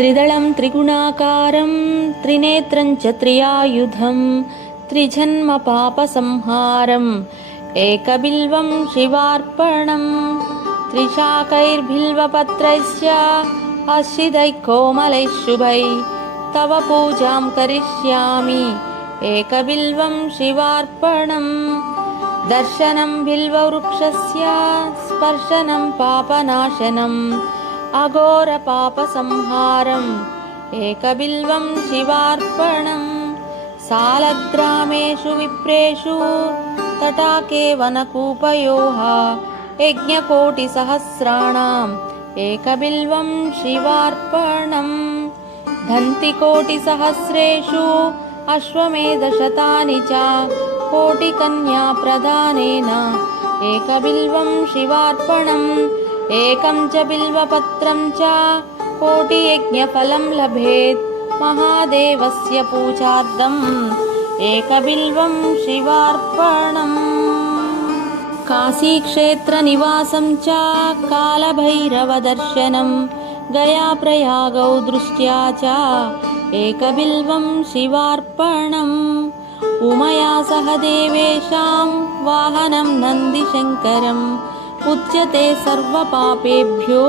त्रिदलं त्रिगुणाकारं त्रिनेत्रं च त्रियायुधं त्रिजन्म पापसंहारम् एकबिल्वं शिवार्पणम् त्रिशाकैर्बिल्वपत्रैश्च अश्रितैः कोमलैः शुभैः तव पूजां करिष्यामि एकबिल्वं शिवार्पणम् दर्शनं बिल्ववृक्षस्य स्पर्शनं पापनाशनम् अघोरपापसंहारम् एकबिल्वं शिवार्पणम् सालग्रामेषु विप्रेषु तटाके वनकूपयोः यज्ञकोटिसहस्राणाम् एकबिल्वं शिवार्पणम् धन्तिकोटिसहस्रेषु अश्वमेधशतानि च कोटिकन्या प्रदानेन एकबिल्वं शिवार्पणम् एकं च बिल्वपत्रं च कोटियज्ञफलं लभेत् महादेवस्य पूजार्थम् एकबिल्वं शिवार्पणम् काशीक्षेत्रनिवासं च कालभैरवदर्शनं गयाप्रयागौ दृष्ट्या च एकबिल्वं शिवार्पणम् उमया सह देवेशां वाहनं नन्दिशङ्करम् उच्यते सर्वपापेभ्यो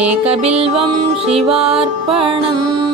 एकबिल्वं शिवार्पणम्।